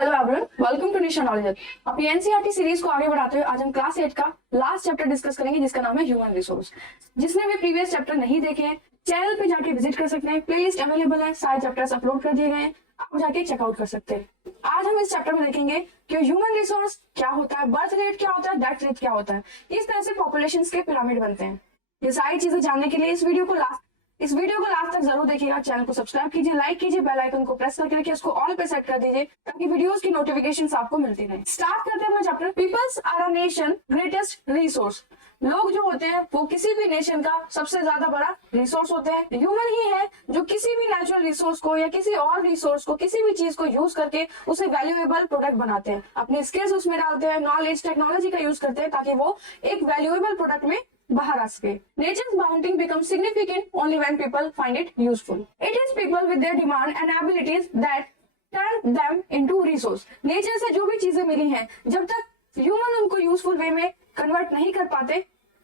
Hello everyone, welcome to Nisha knowledge. अपनी NCERT series को आगे बढ़ाते हुए आज हम क्लास 8 का लास्ट चैप्टर डिस्कस करेंगे, जिसका नाम है ह्यूमन रिसोर्स। जिसने भी प्रीवियस चैप्टर नहीं देखे हैं, चैनल पे जाके विजिट कर सकते हैं। प्लेलिस्ट अवेलेबल है, सारे चैप्टर्स अपलोड कर दिए गए हैं, आप जाके चेकआउट कर सकते हैं। आज हम इस चैप्टर में देखेंगे कि ह्यूमन रिसोर्स क्या होता है, बर्थ रेट क्या होता है, डेथ रेट क्या होता है, इस तरह से पॉपुलेशन के पिरामिड बनते हैं। ये सारी चीजें जानने के लिए इस वीडियो को लास्ट तक जरूर देखिएगा। चैनल को सब्सक्राइब कीजिए, लाइक कीजिए, बेल आइकन को प्रेस करके रखिए, उसको ऑल पे सेट कर दीजिए ताकि वीडियोस की नोटिफिकेशंस आपको मिलती रहे। स्टार्ट करते हैं अपना chapter. Peoples are a nation greatest resource. लोग जो होते हैं वो किसी भी नेशन का सबसे ज्यादा बड़ा रिसोर्स होते हैं। ह्यूमन ही है जो किसी भी नेचुरल रिसोर्स को या किसी और रिसोर्स को, किसी भी चीज को यूज करके उसे वैल्यूएबल प्रोडक्ट बनाते हैं। अपनी स्किल्स उसमें डालते हैं, नॉलेज, टेक्नोलॉजी का यूज करते हैं ताकि वो एक वैल्यूएबल प्रोडक्ट में बाहर आ सके। Nature's bounty becomes significant only when people find it useful. It is people with their demand and abilities that turn them into resource. Nature से जो भी चीजें मिली हैं, जब तक ह्यूमन उनको यूजफुल वे में कन्वर्ट नहीं कर पाते,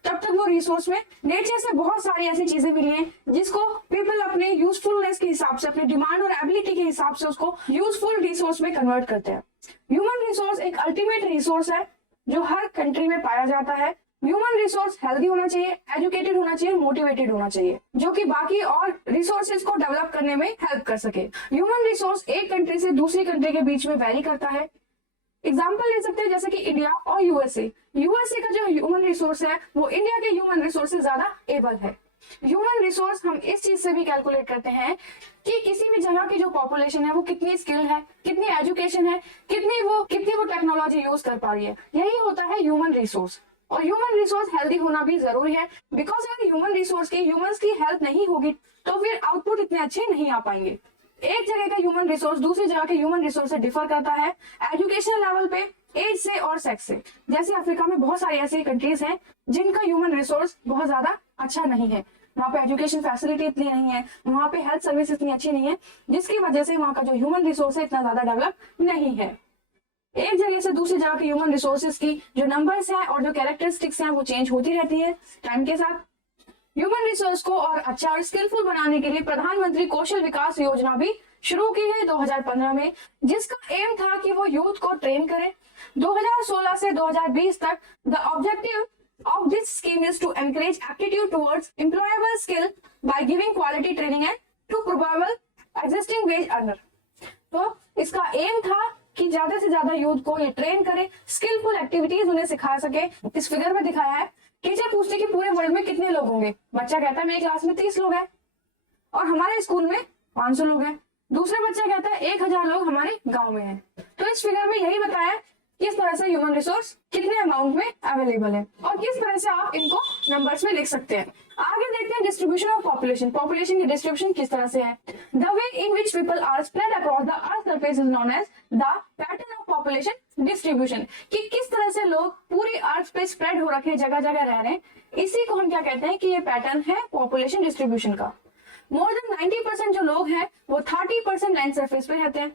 तब तक वो रिसोर्स में नेचर से बहुत सारी ऐसी चीजें मिली हैं जिसको पीपल अपने यूजफुलनेस के हिसाब से, अपने डिमांड और एबिलिटी के हिसाब से उसको यूजफुल रिसोर्स में कन्वर्ट करते हैं। ह्यूमन रिसोर्स एक अल्टीमेट रिसोर्स है जो हर कंट्री में पाया जाता है। ह्यूमन रिसोर्स हेल्दी होना चाहिए, एजुकेटेड होना चाहिए, मोटिवेटेड होना चाहिए, जो कि बाकी और रिसोर्सेज को डेवलप करने में हेल्प कर सके। ह्यूमन रिसोर्स एक कंट्री से दूसरी कंट्री के बीच में वैरी करता है। एग्जाम्पल ले सकते हैं जैसे कि इंडिया और यूएसए। यूएसए का जो ह्यूमन रिसोर्स है वो इंडिया के ह्यूमन रिसोर्स से ज्यादा एबल है। ह्यूमन रिसोर्स हम इस चीज से भी कैलकुलेट करते हैं कि किसी भी जगह की जो पॉपुलेशन है वो कितनी स्किल है, कितनी एजुकेशन है, कितनी वो टेक्नोलॉजी यूज कर पा रही है। यही होता है ह्यूमन रिसोर्स। और ह्यूमन रिसोर्स हेल्दी होना भी जरूरी है, बिकॉज अगर ह्यूमन रिसोर्स की ह्यूमंस की हेल्थ नहीं होगी तो फिर आउटपुट इतने अच्छे नहीं आ पाएंगे। एक जगह का ह्यूमन रिसोर्स दूसरी जगह के ह्यूमन रिसोर्स से डिफर करता है एजुकेशन लेवल पे, एज से और सेक्स से। जैसे अफ्रीका में बहुत सारी ऐसी कंट्रीज हैं जिनका ह्यूमन रिसोर्स बहुत ज्यादा अच्छा नहीं है। वहाँ पे एजुकेशन फैसिलिटी इतनी नहीं है, वहाँ पे हेल्थ सर्विस इतनी अच्छी नहीं है, जिसकी वजह से वहाँ का जो ह्यूमन रिसोर्स है इतना ज्यादा डेवलप नहीं है। एक जगह से दूसरी जगह के ह्यूमन रिसोर्सेज की जो नंबर्स हैं और जो कैरेक्टरिस्टिक्स हैं वो चेंज होती रहती है टाइम के साथ। ह्यूमन रिसोर्स को और अच्छा और स्किलफुल बनाने के लिए प्रधानमंत्री कौशल विकास योजना भी शुरू की है 2015 में, जिसका एम था कि वो यूथ को ट्रेन करे। 2016 से 2020 तक the objective of this scheme is to encourage aptitude towards employable skill by giving quality training and to probable existing wage earner। तो इसका एम था कि ज्यादा से ज्यादा यूथ को ये ट्रेन करे, स्किलफुल एक्टिविटीज उन्हें सिखा सके। इस फिगर में दिखाया है। टीचर पूछते कि पूरे वर्ल्ड में कितने लोग होंगे, बच्चा कहता है मेरी क्लास में 30 लोग हैं और हमारे स्कूल में 500 लोग हैं। दूसरा बच्चा कहता है 1000 लोग हमारे गांव में हैं। तो इस फिगर में यही बताया किस तरह से ह्यूमन रिसोर्स कितने अमाउंट में अवेलेबल है और किस तरह से आप इनको नंबर्स में लिख सकते हैं। आगे देखते हैं डिस्ट्रीब्यूशन ऑफ पॉपुलेशन। पॉपुलेशन की डिस्ट्रीब्यूशन किस तरह से है। The way in which people are spread across the earth surface is known as the pattern of population distribution. कि किस तरह से लोग पूरी अर्थ पे स्प्रेड हो रखे हैं, जगह जगह रह रहे हैं, इसी को हम क्या कहते हैं कि ये पैटर्न है पॉपुलेशन डिस्ट्रीब्यूशन का। मोर देन 90% जो लोग हैं वो 30% लैंड सरफेस पे रहते हैं,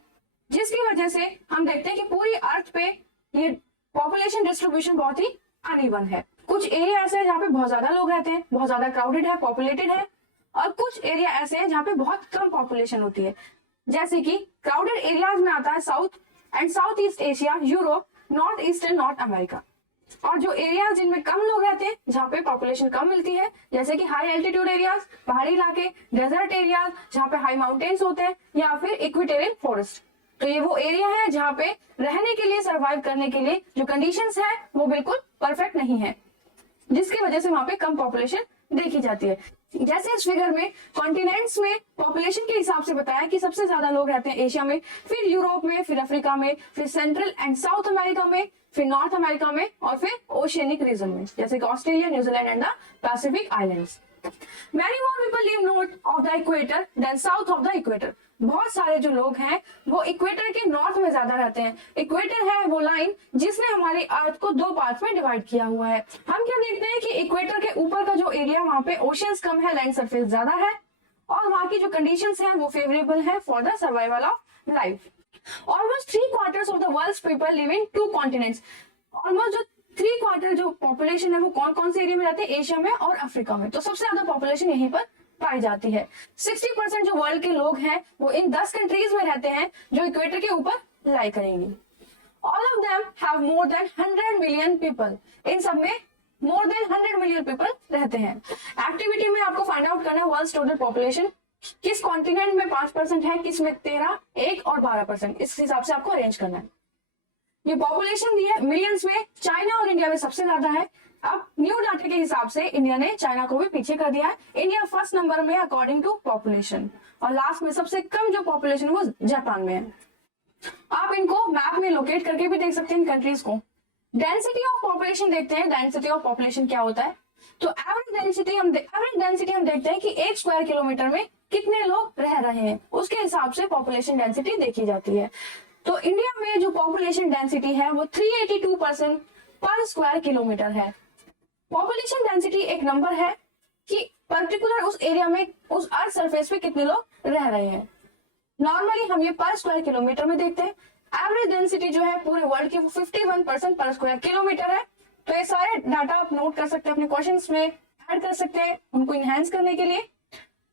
जिसकी वजह से हम देखते हैं कि पूरी अर्थ पे ये पॉपुलेशन डिस्ट्रीब्यूशन बहुत ही अनइवन है। कुछ एरिया ऐसे है जहाँ पे बहुत ज्यादा लोग रहते हैं, बहुत ज्यादा क्राउडेड है, पॉपुलेटेड है, और कुछ एरिया ऐसे है जहाँ पे बहुत कम पॉपुलेशन होती है। जैसे कि क्राउडेड एरियाज में आता है south and south east Asia, Europe, north east and north America. और जो एरियाज जिनमें कम लोग रहते हैं, जहाँ पे पॉपुलेशन कम मिलती है, जैसे कि हाई एल्टीट्यूड एरियाज, पहाड़ी इलाके, डेजर्ट एरियाज जहाँ पे हाई माउंटेन्स होते हैं, या फिर इक्वेटोरियल फॉरेस्ट। तो ये वो एरिया है जहाँ पे रहने के लिए, सरवाइव करने के लिए जो कंडीशंस है वो बिल्कुल परफेक्ट नहीं है, जिसकी वजह से वहां पे कम पॉपुलेशन देखी जाती है। जैसे इस फिगर में कॉन्टिनेंट्स में पॉपुलेशन के हिसाब से बताया कि सबसे ज्यादा लोग रहते हैं एशिया में, फिर यूरोप में, फिर अफ्रीका में, फिर सेंट्रल एंड साउथ अमेरिका में, फिर नॉर्थ अमेरिका में, और फिर ओशियनिक रीजन में, जैसे कि Australia, New Zealand and the Pacific islands. Many more people live north of the equator than south of the equator। बहुत सारे जो लोग हैं वो इक्वेटर के नॉर्थ में ज्यादा रहते हैं। इक्वेटर है वो लाइन जिसने हमारी अर्थ को दो पार्ट्स में डिवाइड किया हुआ है। हम क्या देखते हैं कि इक्वेटर के ऊपर का जो एरिया, वहां पे ओशियंस कम है, लैंड सरफेस ज्यादा है, और वहां की जो कंडीशंस हैं वो फेवरेबल है for the survival of life. Almost 3/4 of the world's people live in 2 continents. Almost जो 3/4 जो पॉपुलेशन है वो कौन कौन से एरिया में रहते हैं, एशिया में और अफ्रीका में। तो सबसे ज्यादा पॉपुलेशन यहीं पर पाई जाती है। 60% जो वर्ल्ड के लोग हैं वो इन 10 कंट्रीज में रहते हैं जो इक्वेटर के ऊपर लाई करेंगी। All of them have more than 100 million people, इन सब में मोर देन 100 मिलियन पीपल रहते हैं। एक्टिविटी में आपको फाइंड आउट करना है वर्ल्ड टोटल पॉपुलेशन किस कॉन्टिनेंट में 5% है, किस में 13, 1 और 12%, इस हिसाब से आपको अरेंज करना है। ये पॉपुलेशन दी है मिलियंस में, चाइना और इंडिया में सबसे ज्यादा है। अब न्यू डाटा के हिसाब से इंडिया ने चाइना को भी पीछे कर दिया है। इंडिया फर्स्ट नंबर में अकॉर्डिंग टू पॉपुलेशन, और लास्ट में सबसे कम जो पॉपुलेशन वो जापान में है। आप इनको मैप में लोकेट करके भी देख सकते हैं इन कंट्रीज को। डेंसिटी ऑफ पॉपुलेशन देखते हैं, डेंसिटी ऑफ पॉपुलेशन क्या होता है। तो एवरेज डेंसिटी हम देखते हैं कि 1 स्क्वायर किलोमीटर में कितने लोग रह रहे हैं, उसके हिसाब से पॉपुलेशन डेंसिटी देखी जाती है। तो इंडिया में जो पॉपुलेशन डेंसिटी है वो 382% पर स्क्वायर किलोमीटर है। पॉपुलेशन डेंसिटी एक नंबर है कि पर्टिकुलर उस एरिया में, उस अर्थ सरफेस पे कितने लोग रह रहे हैं। नॉर्मली हम ये पर स्क्वायर किलोमीटर में देखते हैं। एवरेज डेंसिटी जो है पूरे वर्ल्ड की वो 51% पर स्क्वायर किलोमीटर है। तो ये सारे डाटा आप नोट कर सकते हैं, अपने क्वेश्चंस में ऐड कर सकते हैं उनको इनहेंस करने के लिए।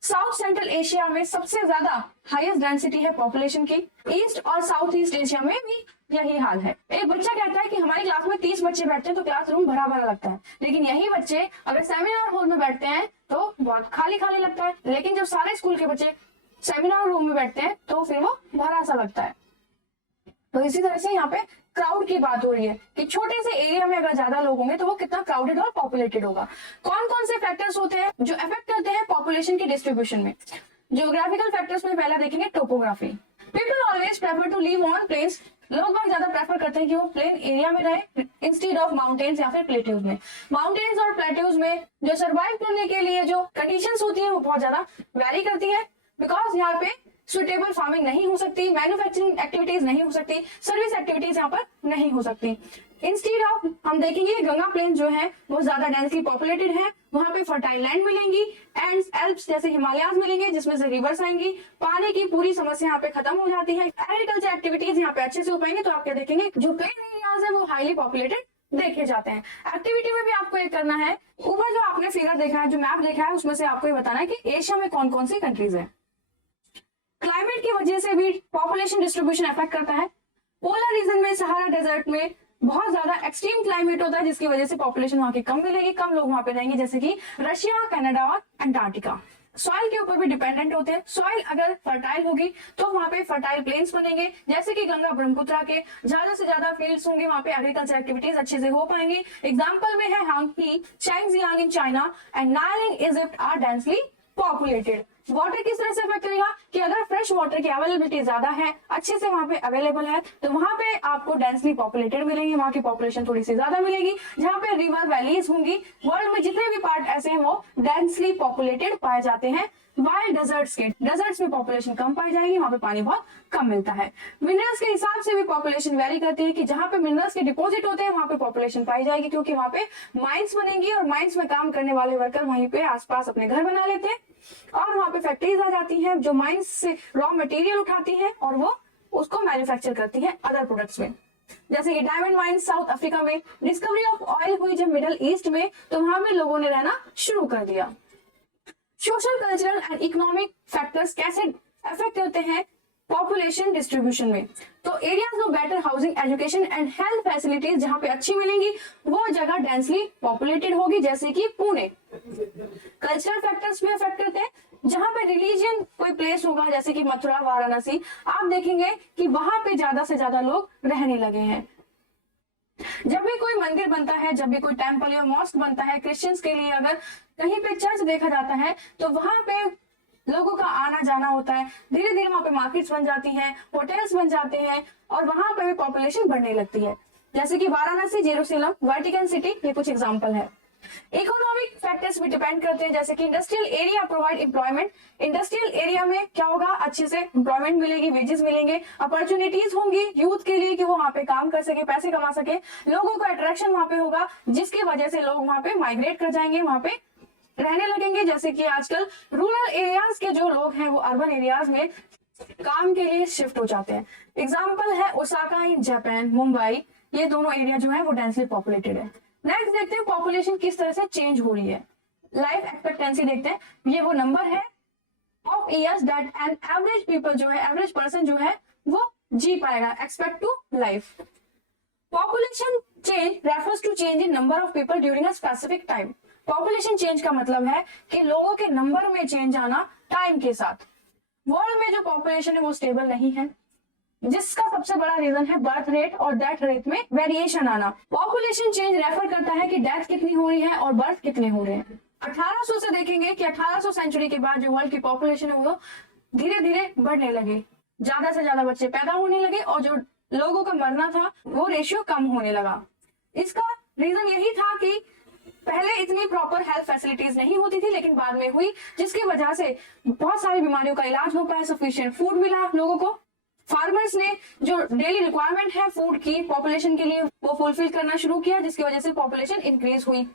साउथ सेंट्रल एशिया में सबसे ज्यादा हाईएस्ट डेंसिटी है पॉपुलेशन की। ईस्ट और साउथ ईस्ट एशिया में भी यही हाल है। एक बच्चा कहता है कि हमारी क्लास में 30 बच्चे बैठते हैं तो क्लासरूम भरा भरा लगता है, लेकिन यही बच्चे अगर सेमिनार हॉल में बैठते हैं तो बहुत खाली खाली लगता है। लेकिन जब सारे स्कूल के बच्चे सेमिनार रूम में बैठते हैं तो फिर वो भरा सा लगता है। तो इसी तरह से यहाँ पे क्राउड की बात हो रही है कि छोटे से एरिया में अगर ज्यादा लोग होंगे तो वो कितना क्राउडेड और पॉपुलेटेड होगा। कौन कौन से फैक्टर्स होते हैं जो अफेक्ट करते हैं पॉपुलेशन की डिस्ट्रीब्यूशन में। जियोग्राफिकल फैक्टर्स में पहला देखेंगे topography. People always prefer to live on plains, लोग बहुत ज्यादा प्रेफर करते हैं कि वो प्लेन एरिया में रहे इंस्टेड ऑफ माउंटेन्स या फिर प्लेट्यूज में। माउंटेन्स और प्लेट्यूज में जो सर्वाइव करने के लिए जो कंडीशंस होती है वो बहुत ज्यादा वेरी करती है, बिकॉज यहाँ पे सुटेबल फार्मिंग नहीं हो सकती, मैन्युफैक्चरिंग एक्टिविटीज नहीं हो सकती, सर्विस एक्टिविटीज यहाँ पर नहीं हो सकती। इंस्टेड ऑफ हम देखेंगे गंगा प्लेन जो है वो ज्यादा डेंसली पॉपुलेटेड है, वहां पे फर्टाइल लैंड मिलेंगी, एंड एल्प्स जैसे हिमालयाज मिलेंगे जिसमें से रिवर्स आएंगी, पानी की पूरी समस्या यहाँ पे खत्म हो जाती है, एग्रीकल्चर एक्टिविटीज यहाँ पे अच्छे से हो पाएंगे। तो आप क्या देखेंगे जो प्लेन एरियाज है वो हाईली पॉपुलेटेड देखे जाते हैं। एक्टिविटी में भी आपको ये करना है, ऊपर जो आपने फिगर देखा है, जो मैप देखा है, उसमें से आपको ये बताना है कि एशिया में कौन कौन सी कंट्रीज है। क्लाइमेट की वजह से भी पॉपुलेशन डिस्ट्रीब्यूशन अफेक्ट करता है। पोलर रीजन में, सहारा डेजर्ट में बहुत ज्यादा एक्सट्रीम क्लाइमेट होता है जिसकी वजह से पॉपुलेशन वहां की कम मिलेगी, कम लोग वहां पे रहेंगे, जैसे कि रशिया, कनाडा और अंटार्कटिका। सॉइल के ऊपर भी डिपेंडेंट होते हैं। सॉइल अगर फर्टाइल होगी तो वहां पे फर्टाइल प्लेन्स बनेंगे, जैसे कि गंगा ब्रह्मपुत्रा के ज्यादा से ज्यादा फील्ड्स होंगे, वहां पे एग्रीकल्चर एक्टिविटीज अच्छे से हो पाएंगे। एग्जाम्पल में है Huanghe, Changjiang in China and Nile in Egypt are densely populated. Water किस तरह से अफेक्ट करेगा कि अगर फ्रेश वाटर की अवेलेबिलिटी ज्यादा है, अच्छे से वहां पे अवेलेबल है, तो वहां पे आपको डेंसली पॉपुलेटेड मिलेंगे, वहां की पॉपुलेशन थोड़ी सी ज्यादा मिलेगी। जहां पे रिवर वैलीज होंगी, वर्ल्ड में जितने भी पार्ट ऐसे हैं वो डेंसली पॉपुलेटेड पाए जाते हैं। वाइल्ड डेजर्ट्स में पॉपुलेशन कम पाई जाएगी, वहां पे पानी बहुत कम मिलता है। मिनरल्स के हिसाब से भी पॉपुलेशन वेरी करती है कि जहां पे मिनरल्स के डिपॉजिट होते हैं वहां पे पॉपुलेशन पाई जाएगी, क्योंकि वहां पे माइंस बनेंगी और माइंस में काम करने वाले वर्कर वहीं पे आसपास अपने घर बना लेते हैं, और वहां पे फैक्ट्रीज आ जाती हैं जो माइंस से रॉ मटेरियल उठाती हैं और वो उसको मैन्युफैक्चर करती है अदर प्रोडक्ट्स में। जैसे कि डायमंड माइंस साउथ अफ्रीका में, डिस्कवरी ऑफ ऑयल हुई जब मिडिल ईस्ट में, तो वहां पे लोगों ने रहना शुरू कर दिया। Social, cultural and economic factors कैसे अफेक्ट करते हैं पॉपुलेशन डिस्ट्रीब्यूशन में। तो एरियाज में better housing, education and health facilities जहां पे अच्छी मिलेंगी वो जगह डेंसली पॉपुलेटेड होगी, जैसे कि पुणे। कल्चरल फैक्टर्स में अफेक्ट करते हैं, जहां पे रिलीजियन कोई प्लेस होगा जैसे कि मथुरा, वाराणसी, आप देखेंगे कि वहां पे ज्यादा से ज्यादा लोग रहने लगे हैं। जब भी कोई मंदिर बनता है, जब भी कोई टेम्पल या मॉस्क बनता है, क्रिश्चियंस के लिए अगर कहीं पे चर्च देखा जाता है तो वहां पे लोगों का आना जाना होता है। धीरे धीरे वहां पे मार्केट्स बन जाती हैं, होटल्स बन जाते हैं, और वहां पे भी पॉपुलेशन बढ़ने लगती है। जैसे कि वाराणसी, जेरूसलम, वेटिकन सिटी, ये कुछ एग्जांपल है। इकोनॉमिक फैक्टर्स भी डिपेंड करते हैं, जैसे कि industrial area provide employment. Industrial area में क्या होगा, अच्छे से एम्प्लॉयमेंट मिलेगी, वेजेस मिलेंगे, अपॉर्चुनिटीज होंगी यूथ के लिए कि वो वहां पे काम कर सके, पैसे कमा सके। लोगों का अट्रैक्शन वहां पे होगा, जिसकी वजह से लोग वहां पे माइग्रेट कर जाएंगे, वहां पे रहने लगेंगे। जैसे कि आजकल रूरल एरियाज के जो लोग हैं वो अर्बन एरियाज में काम के लिए शिफ्ट हो जाते हैं। एग्जाम्पल है ओसाका इन जापान, मुंबई, ये दोनों एरिया जो है वो डेंसली पॉपुलेटेड है। नेक्स्ट देखते हैं पॉपुलेशन किस तरह से चेंज हो रही है। लाइफ एक्सपेक्टेंसी देखते हैं, ये वो नंबर है of years that an average people जो है, एवरेज पर्सन जो है वो जी पाएगा, expect to life. Population change refers to change in number of people during a specific time. Population change का मतलब है कि लोगों के नंबर में चेंज आना टाइम के साथ। वर्ल्ड में जो पॉपुलेशन है वो स्टेबल नहीं है, जिसका सबसे बड़ा रीजन है बर्थ रेट और डेथ रेट में वेरिएशन आना। पॉपुलेशन चेंज रेफर करता है कि डेथ कितनी हो रही है और बर्थ कितने हो रहे हैं। 1800 से देखेंगे कि 1800 सेंचुरी के बाद जो वर्ल्ड की पॉपुलेशन है वो धीरे धीरे बढ़ने लगी, ज्यादा से ज्यादा बच्चे पैदा होने लगे और जो लोगों का मरना था वो रेशियो कम होने लगा। इसका रीजन यही था कि पहले इतनी प्रॉपर हेल्थ फैसिलिटीज नहीं होती थी, लेकिन बाद में हुई, जिसकी वजह से बहुत सारी बीमारियों का इलाज हो पाया, सफिशिएंट फूड मिला लोगों को। फार्मर्स ने जो डेली रिक्वायरमेंट है फूड की पॉपुलेशन के लिए वो फुलफिल करना शुरू किया, जिसकी वजह से पॉपुलेशन इंक्रीज हुई।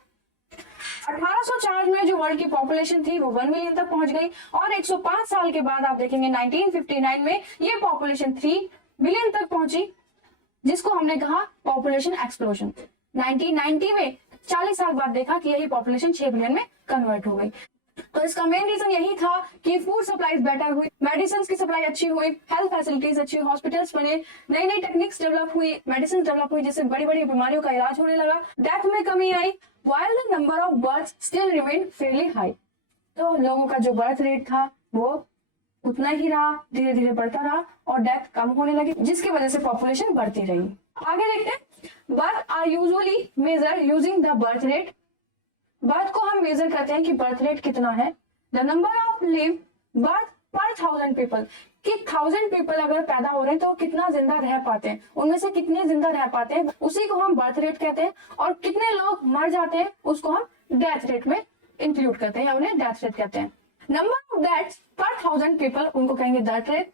1804 में जो वर्ल्ड की पॉपुलेशन थी वो 1 मिलियन तक पहुंच गई और 105 साल के बाद आप देखेंगे 1959 में ये पॉपुलेशन 3 बिलियन तक पहुंची, जिसको हमने कहा पॉपुलेशन एक्सप्लोजन। 1990 में 40 साल बाद देखा कि यही पॉपुलेशन 6 बिलियन में कन्वर्ट हो गई। तो इसका मेन रीजन यही था कि फूड सप्लाई बेटर हुई, मेडिसिन की सप्लाई अच्छी हुई, हेल्थ फैसिलिटीज अच्छी, हॉस्पिटल्स बने, नई नई टेक्निक्स डेवलप हुई, मेडिसिन डेवलप हुई, जिससे बड़ी बड़ी बीमारियों का इलाज होने लगा, डेथ में कमी आई, while the number of birth still remain fairly high. तो लोगों का जो बर्थ रेट था वो उतना ही रहा, धीरे धीरे बढ़ता रहा और डेथ कम होने लगी, जिसकी वजह से पॉपुलेशन बढ़ती रही। आगे देखते हैं, birth are usually measure using the birth rate. Birth को हम मेजर करते हैं कि बर्थ रेट कितना है, the number of live birth पर 1000 पीपल, कि 1000 पीपल अगर पैदा हो रहे हैं तो कितना जिंदा रह पाते हैं, उनमें से कितने जिंदा रह पाते हैं, उसी को हम बर्थ रेट कहते हैं। और कितने लोग मर जाते हैं उसको हम डेथ रेट में इंक्लूड करते हैं या उन्हें डेथ रेट कहते हैं। नंबर ऑफ डेथ्स पर 1000 पीपल उनको कहेंगे डेथ रेट।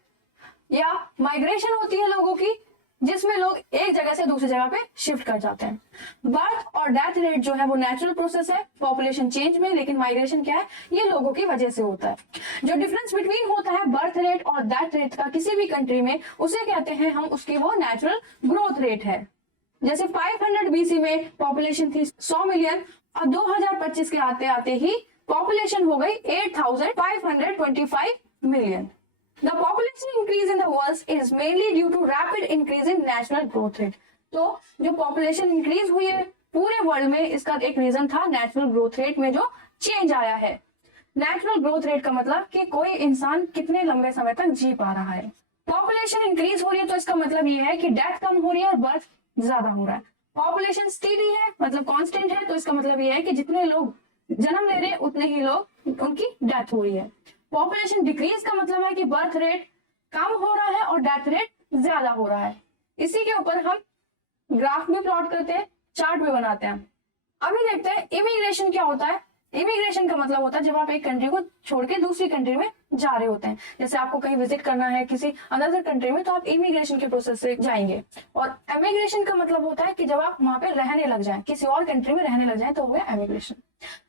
या माइग्रेशन होती है लोगों की, जिसमें लोग एक जगह से दूसरी जगह पे शिफ्ट कर जाते हैं। बर्थ और डेथ रेट जो है वो नेचुरल प्रोसेस है पॉपुलेशन चेंज में, लेकिन माइग्रेशन क्या है, ये लोगों की वजह से होता है। जो डिफरेंस बिटवीन होता है बर्थ रेट और डेथ रेट का किसी भी कंट्री में, उसे कहते हैं हम, उसकी वो नेचुरल ग्रोथ रेट है। जैसे 500 BC में पॉपुलेशन थी 100 मिलियन और 2025 के आते आते ही पॉपुलेशन हो गई 8525 million. The population increase in the world is mainly due to rapid increase in national growth rate. तो जो population increase हुई है पूरे वर्ल्ड में, इसका एक रीजन था नेचुरल ग्रोथ रेट में जो चेंज आया है। नेचुरल ग्रोथ रेट का मतलब कि कोई इंसान कितने लंबे समय तक जी पा रहा है। पॉपुलेशन इंक्रीज हो रही है तो इसका मतलब ये है कि डेथ कम हो रही है और बर्थ ज्यादा हो रहा है। पॉपुलेशन स्टेडी है मतलब कांस्टेंट है, तो इसका मतलब ये है कि जितने लोग जन्म ले रहे हैं उतने ही लोग उनकी डेथ हो रही है। पॉपुलेशन डिक्रीज का मतलब है कि बर्थ रेट कम हो रहा है और डेथ रेट ज्यादा हो रहा है। इसी के ऊपर हम ग्राफ भी प्लॉट करते हैं, चार्ट भी बनाते हैं। अभी देखते हैं इमिग्रेशन क्या होता है। इमिग्रेशन का मतलब होता है जब आप एक कंट्री को छोड़ के दूसरी कंट्री में जा रहे होते हैं। जैसे आपको कहीं विजिट करना है किसी अनदर कंट्री में, तो आप इमिग्रेशन के प्रोसेस से जाएंगे। और एमिग्रेशन का मतलब होता है कि जब आप वहां पे रहने लग जाएं, किसी और कंट्री में रहने लग जाएं, तो हो गया एमिग्रेशन।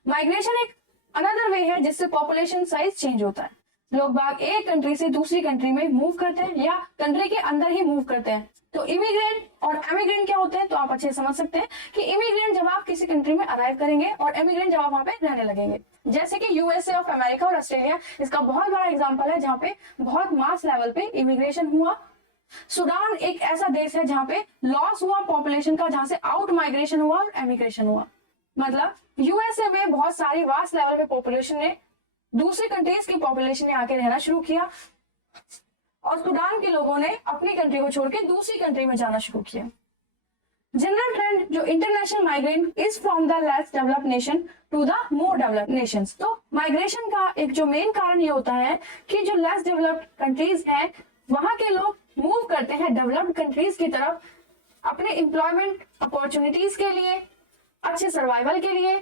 माइग्रेशन एक अनदर वे है जिससे पॉपुलेशन साइज चेंज होता है। लोग बाग एक कंट्री से दूसरी कंट्री में मूव करते हैं या कंट्री के अंदर ही मूव करते हैं। तो इमिग्रेंट और एमिग्रेंट क्या होते हैं, तो आप अच्छे से समझ सकते हैं कि इमिग्रेंट जब आप किसी कंट्री में अराइव करेंगे और एमिग्रेंट जब आप वहां पे रहने लगेंगे। जैसे कि यूएसए ऑफ अमेरिका और ऑस्ट्रेलिया इसका बहुत बड़ा एग्जांपल है, जहाँ पे बहुत मास लेवल पे इमिग्रेशन हुआ। सूडान एक ऐसा देश है जहाँ पे लॉस हुआ पॉपुलेशन का, जहां से आउट माइग्रेशन हुआ और एमिग्रेशन हुआ। मतलब यूएसए में बहुत सारी वास्ट लेवल पे पॉपुलेशन ने दूसरी कंट्रीज की पॉपुलेशन ने आके रहना शुरू किया और सूडान के लोगों ने अपनी कंट्री को छोड़ के दूसरी कंट्री में जाना शुरू किया। जनरल ट्रेंड जो international migrant is from the less developed nation to the more developed nations. तो माइग्रेशन का एक जो मेन कारण ये होता है कि जो लेस डेवलप्ड कंट्रीज हैं वहां के लोग मूव करते हैं डेवलप्ड कंट्रीज की तरफ अपने एम्प्लॉयमेंट अपॉर्चुनिटीज के लिए, अच्छे सर्वाइवल के लिए,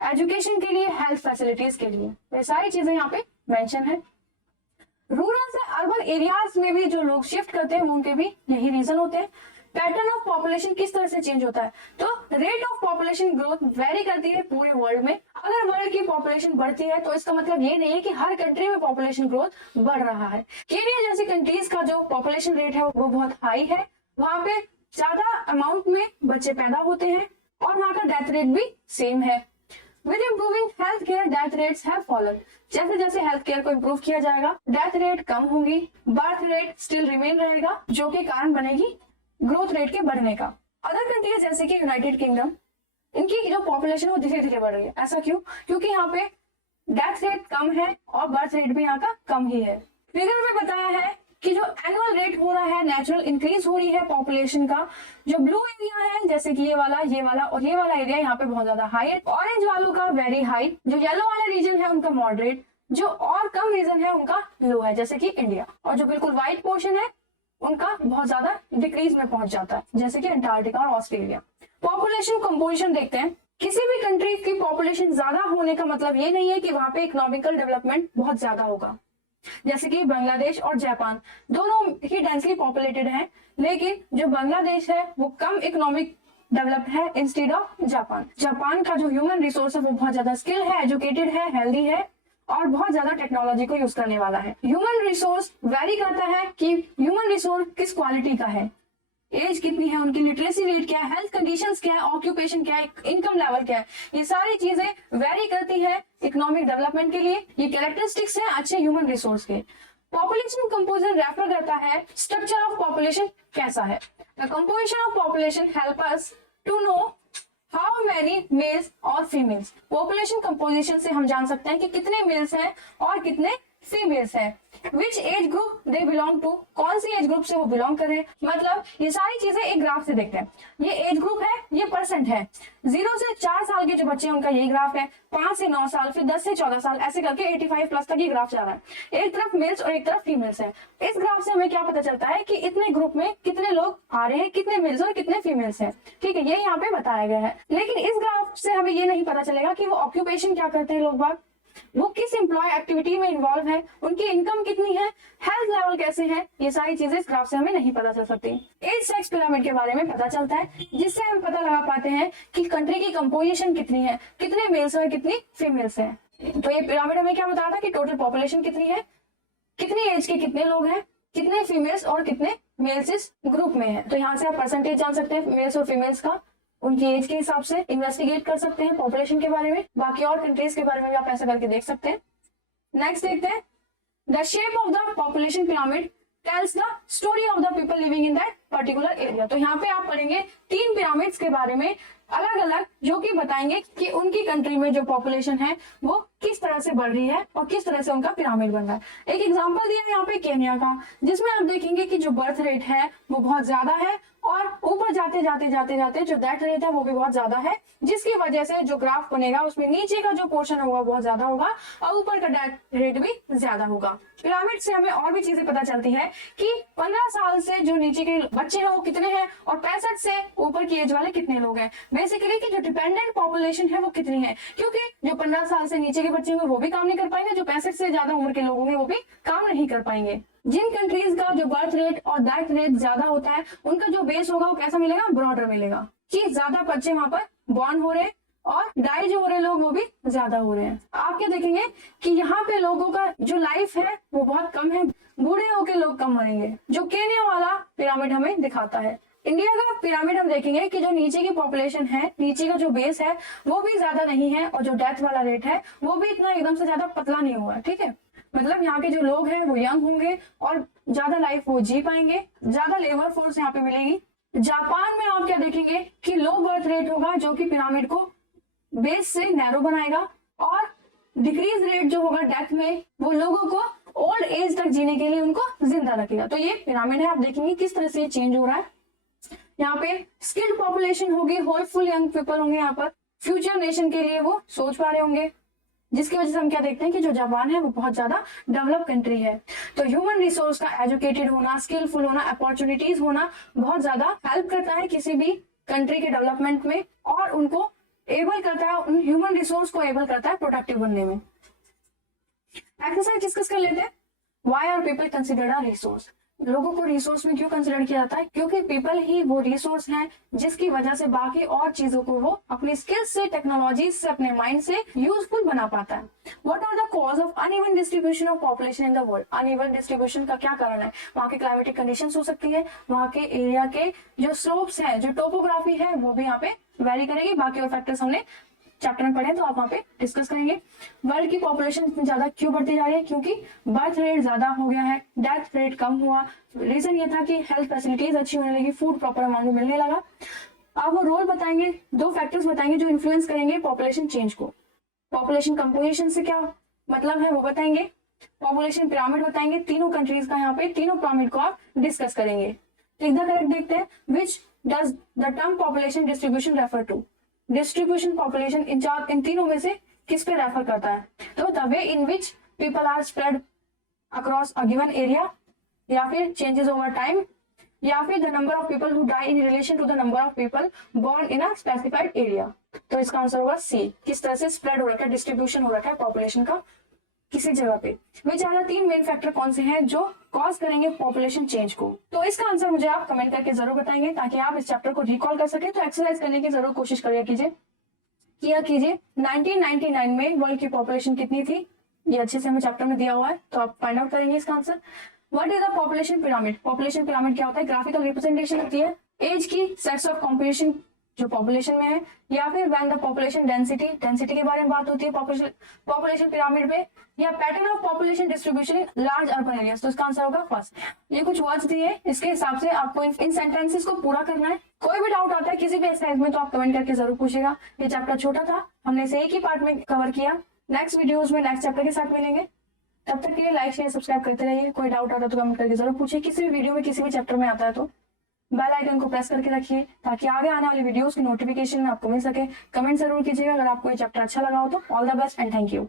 एजुकेशन के लिए, हेल्थ फैसिलिटीज के लिए। ये सारी चीजें यहाँ पे मेंशन है। रूरल से अर्बन एरियाज में भी जो लोग शिफ्ट करते हैं उनके भी यही रीजन होते हैं। पैटर्न ऑफ पॉपुलेशन किस तरह से चेंज होता है, तो rate of population growth very करती है पूरे वर्ल्ड में। अगर वर्ल्ड की पॉपुलेशन बढ़ती है तो इसका मतलब ये नहीं है कि हर कंट्री में पॉपुलेशन ग्रोथ बढ़ रहा है। केनिया जैसी कंट्रीज का जो पॉपुलेशन रेट है वो बहुत हाई है, वहां पे ज्यादा अमाउंट में बच्चे पैदा होते हैं और वहां का डेथ रेट भी सेम है। With improving health care death rates have fallen. जैसे जैसे हेल्थ केयर को इम्प्रूव किया जाएगा डेथ रेट कम होंगी, बर्थ रेट स्टिल रिमेन रहेगा, जो कि कारण बनेगी ग्रोथ रेट के बढ़ने का। अदर कंट्रीज जैसे कि यूनाइटेड किंगडम, इनकी जो पॉपुलेशन है वो धीरे धीरे बढ़ रही है। ऐसा क्यों? क्योंकि यहाँ पे डेथ रेट कम है और बर्थ रेट भी यहाँ का कम ही है। फिगर में बताया है कि जो एनुअल रेट हो रहा है, नेचुरल इंक्रीज हो रही है पॉपुलेशन का, जो ब्लू एरिया है जैसे कि ये वाला और ये वाला एरिया यहाँ पे बहुत ज्यादा हाई है, ऑरेंज वालों का वेरी हाई, जो येलो वाला रीजन है उनका मॉडरेट, जो और कम रीजन है उनका लो है जैसे कि इंडिया, और जो बिल्कुल व्हाइट पोर्शन है उनका बहुत ज्यादा डिक्रीज में पहुंच जाता है जैसे कि अंटार्कटिका और ऑस्ट्रेलिया। पॉपुलेशन कंपोजिशन देखते हैं। किसी भी कंट्री की पॉपुलेशन ज्यादा होने का मतलब ये नहीं है कि वहां पे इकोनॉमिकल डेवलपमेंट बहुत ज्यादा होगा। जैसे कि बांग्लादेश और जापान दोनों ही डेंसली पॉपुलेटेड हैं, लेकिन जो बांग्लादेश है वो कम इकोनॉमिक डेवलप्ड है इंस्टेड ऑफ जापान। जापान का जो ह्यूमन रिसोर्स है वो बहुत ज्यादा स्किल है, एजुकेटेड है, हेल्दी है और बहुत ज्यादा टेक्नोलॉजी को यूज करने वाला है। ह्यूमन रिसोर्स वेरी करता है कि ह्यूमन रिसोर्स किस क्वालिटी का है, एज कितनी है, उनकी लिटरेसी रेट क्या है, हेल्थ कंडीशंस क्या है, ऑक्यूपेशन क्या है, इनकम लेवल क्या है, ये सारी चीजें वेरी करती है इकोनॉमिक डेवलपमेंट के लिए। ये कैरेक्टरिस्टिक्स है अच्छे ह्यूमन रिसोर्स के। पॉपुलेशन कंपोजिशन रेफर करता है स्ट्रक्चर ऑफ पॉपुलेशन कैसा है। The composition of population help us to know how many males और फीमेल्स। पॉपुलेशन कंपोजिशन से हम जान सकते हैं कि कितने मेल्स हैं और कितने फीमेल्स हैं। Which age group they belong to, कौन सी एज ग्रुप से वो बिलोंग कर रहे हैं। मतलब ये सारी चीजें एक ग्राफ से देखते हैं। ये एज ग्रुप है, ये परसेंट है। 0 से 4 साल के जो बच्चे हैं उनका ये ग्राफ है, 5 से 9 साल, फिर 10 से 14 साल, ऐसे करके 85 प्लस तक ये ग्राफ जा रहा है। एक तरफ मेल्स और एक तरफ फीमेल्स है। इस ग्राफ से हमें क्या पता चलता है कि इतने ग्रुप में कितने लोग आ रहे हैं, कितने मेल्स और कितने फीमेल्स हैं। ठीक है, ये यहाँ पे बताया गया है। लेकिन इस ग्राफ से हमें ये नहीं पता चलेगा कि वो ऑक्यूपेशन क्या करते हैं लोग बाग, वो किस एम्प्लॉय एक्टिविटी में इन्वॉल्व है, उनकी इनकम कितनी है, हेल्थ लेवल कैसे है, ये सारी चीजें इस ग्राफ से हमें नहीं पता चल सकती। एज सेक्स पिरामिड के बारे में पता चलता है, जिससे हम पता लगा पाते हैं कि कंट्री की कंपोजिशन कितनी है, कितने मेल्स और कितनी फीमेल्स हैं। तो ये पिरामिड हमें क्या बता रहा था कि टोटल पॉपुलेशन कितनी है, कितनी एज के कितने लोग हैं, कितने फीमेल्स और कितने मेल्स इस ग्रुप में है। तो यहाँ से आप परसेंटेज जान सकते हैं मेल्स और फीमेल्स का, उनकी एज के हिसाब से इन्वेस्टिगेट कर सकते हैं पॉपुलेशन के बारे में। बाकी और कंट्रीज के बारे में भी आप ऐसा करके देख सकते हैं। नेक्स्ट देखते हैं, the shape of the population pyramid tells the story of the people living in that particular area. तो यहाँ पे आप पढ़ेंगे 3 पिरामिड्स के बारे में अलग अलग, जो कि बताएंगे कि उनकी कंट्री में जो पॉपुलेशन है वो किस तरह से बढ़ रही है और किस तरह से उनका पिरामिड बन रहा है। एक एग्जांपल दिया है यहाँ पे केन्या का, जिसमें आप देखेंगे कि जो बर्थ रेट है वो बहुत ज्यादा है और ऊपर जाते जाते जाते जाते जो डेथ रेट है वो भी बहुत ज्यादा है, जिसकी वजह से जो ग्राफ बनेगा उसमें नीचे का जो पोर्शन होगा बहुत ज्यादा होगा और ऊपर का डेथ रेट भी ज्यादा होगा। पिरामिड से हमें और भी चीजें पता चलती है कि 15 साल से जो नीचे के बच्चे हैं वो कितने हैं और 65 से ऊपर की एज वाले कितने लोग हैं। बेसिकली कि जो डिपेंडेंट पॉपुलेशन है वो कितनी है, क्योंकि जो 15 साल से नीचे के बच्चे होंगे वो भी काम नहीं कर पाएंगे, जो 65 से ज्यादा उम्र के लोग होंगे वो भी काम नहीं कर पाएंगे। जिन कंट्रीज का जो बर्थ रेट और डेथ रेट ज्यादा होता है उनका जो बेस होगा वो कैसा मिलेगा, ब्रॉडर मिलेगा, कि ज्यादा बच्चे वहां पर बॉर्न हो रहे हैं और डाई जो हो रहे लोग वो भी ज्यादा हो रहे हैं। आप क्या देखेंगे कि यहाँ पे लोगों का जो लाइफ है वो बहुत कम है, बूढ़े होके लोग कम मरेंगे, जो केन्या वाला पिरामिड हमें दिखाता है। इंडिया का पिरामिड हम देखेंगे कि जो नीचे की पॉपुलेशन है, नीचे का जो बेस है वो भी ज्यादा नहीं है और जो डेथ वाला रेट है वो भी इतना एकदम से ज्यादा पतला नहीं हुआ है। ठीक है, मतलब यहाँ के जो लोग हैं वो यंग होंगे और ज्यादा लाइफ वो जी पाएंगे, ज्यादा लेबर फोर्स यहाँ पे मिलेगी। जापान में आप क्या देखेंगे कि लो बर्थ रेट होगा, जो कि पिरामिड को बेस से नैरो बनाएगा, और डिक्रीज रेट जो होगा डेथ में वो लोगों को ओल्ड एज तक जीने के लिए उनको जिंदा रखेगा। तो ये पिरामिड है, आप देखेंगे किस तरह से चेंज हो रहा है। यहाँ पे स्किल्ड पॉपुलेशन होगी, होपफुल यंग पीपल होंगे, यहाँ पर फ्यूचर नेशन के लिए वो सोच पा रहे होंगे, जिसकी वजह से हम क्या देखते हैं कि जो जापान है वो बहुत ज्यादा डेवलप कंट्री है। तो ह्यूमन रिसोर्स का एजुकेटेड होना, स्किलफुल होना, अपॉर्चुनिटीज होना बहुत ज्यादा हेल्प करता है किसी भी कंट्री के डेवलपमेंट में, और उनको एबल करता है, उन ह्यूमन रिसोर्स को एबल करता है प्रोडक्टिव बनने में। एक्सरसाइज डिस्कस कर लेते हैं। Why are people considered a resource? लोगों को रिसोर्स में क्यों कंसिडर किया जाता है? क्योंकि पीपल ही वो रिसोर्स हैं जिसकी वजह से बाकी और चीजों को वो अपनी स्किल्स से, टेक्नोलॉजी से, अपने माइंड से यूजफुल बना पाता है। What are the cause of uneven distribution of population in the world? Uneven distribution का क्या कारण है? वहाँ के क्लाइमेटिक कंडीशंस हो सकती है, वहाँ के एरिया के जो स्लोप्स हैं, जो टोपोग्राफी है वो भी यहाँ पे वेरी करेगी। बाकी और फैक्टर्स हमने चैप्टर में पढ़े तो आप वहाँ पे डिस्कस करेंगे। वर्ल्ड की पॉपुलेशन इतनी ज्यादा क्यों बढ़ती जा रही है, क्योंकि बर्थ रेट ज्यादा हो गया है, डेथ रेट कम हुआ। रीजन ये था कि हेल्थ फैसिलिटीज अच्छी होने लगी, फूड प्रॉपर अमाउंट में मिलने लगा। आप वो रोल बताएंगे, 2 फैक्टर्स बताएंगे जो इन्फ्लुएंस करेंगे पॉपुलेशन चेंज को। पॉपुलेशन कंपोजिशन से क्या मतलब है वो बताएंगे, पॉपुलेशन पिरामिड बताएंगे, तीनों कंट्रीज का यहाँ पे तीनों पिरामिड को आप डिस्कस करेंगे। टिक द करेक्ट देखते हैं, which does the term population distribution refer to. Distribution population इन तीनों में से किस पे रेफर करता है, तो the way in which people are spread across a given area, या फिर चेंजेस ओवर टाइम, या फिर the number of people who die in relation to the number of people born in a specified area. तो इसका answer होगा सी, किस तरह से स्प्रेड हो रखा है, डिस्ट्रीब्यूशन हो रखा है पॉपुलेशन का किसी जगह पे। वे ज्यादा 3 मेन फैक्टर कौन से हैं जो कॉज करेंगे पॉपुलेशन चेंज को, तो इसका आंसर मुझे आप कमेंट करके जरूर बताएंगे ताकि आप इस चैप्टर को रिकॉल कर सके। तो एक्सरसाइज करने की जरूर कोशिश किया कीजिए 1999 में वर्ल्ड की पॉपुलेशन कितनी थी, ये अच्छे से हमें चैप्टर में दिया हुआ है, तो आप फाइंड आउट करेंगे इसका answer. What is the population pyramid, population pyramid क्या होता है, ग्राफिकल रिप्रेजेंटेशन होती है एज की, सेट्स ऑफ कॉम्पोजिशन जो पॉपुलेशन में है, या फिर व्हेन द पॉपुलेशन डेंसिटी के बारे में बात होती है पॉपुलेशन पिरामिड में, या pattern of population distribution in large urban areas. तो इसका आंसर होगा फर्स्ट। ये कुछ वर्ड्स दिए, इसके हिसाब से आपको इन सेंटेंसेस को पूरा करना है। कोई भी डाउट आता है किसी भी एक्सरसाइज में तो आप कमेंट करके जरूर पूछेगा। ये चैप्टर छोटा था, हमने इसे एक ही पार्ट में कवर किया। नेक्स्ट वीडियोज में नेक्स्ट चैप्टर के साथ मिलेंगे, तब तक के लिए लाइक शेयर सब्सक्राइब करते रहिए। कोई डाउट आता है तो कमेंट करके जरूर पूछिए, किसी भी वीडियो में किसी भी चैप्टर में आता है तो बेल आइकन को प्रेस करके रखिए ताकि आगे आने वाली वीडियोस की नोटिफिकेशन आपको मिल सके। कमेंट जरूर कीजिएगा अगर आपको ये चैप्टर अच्छा लगा हो तो। All the best and thank you.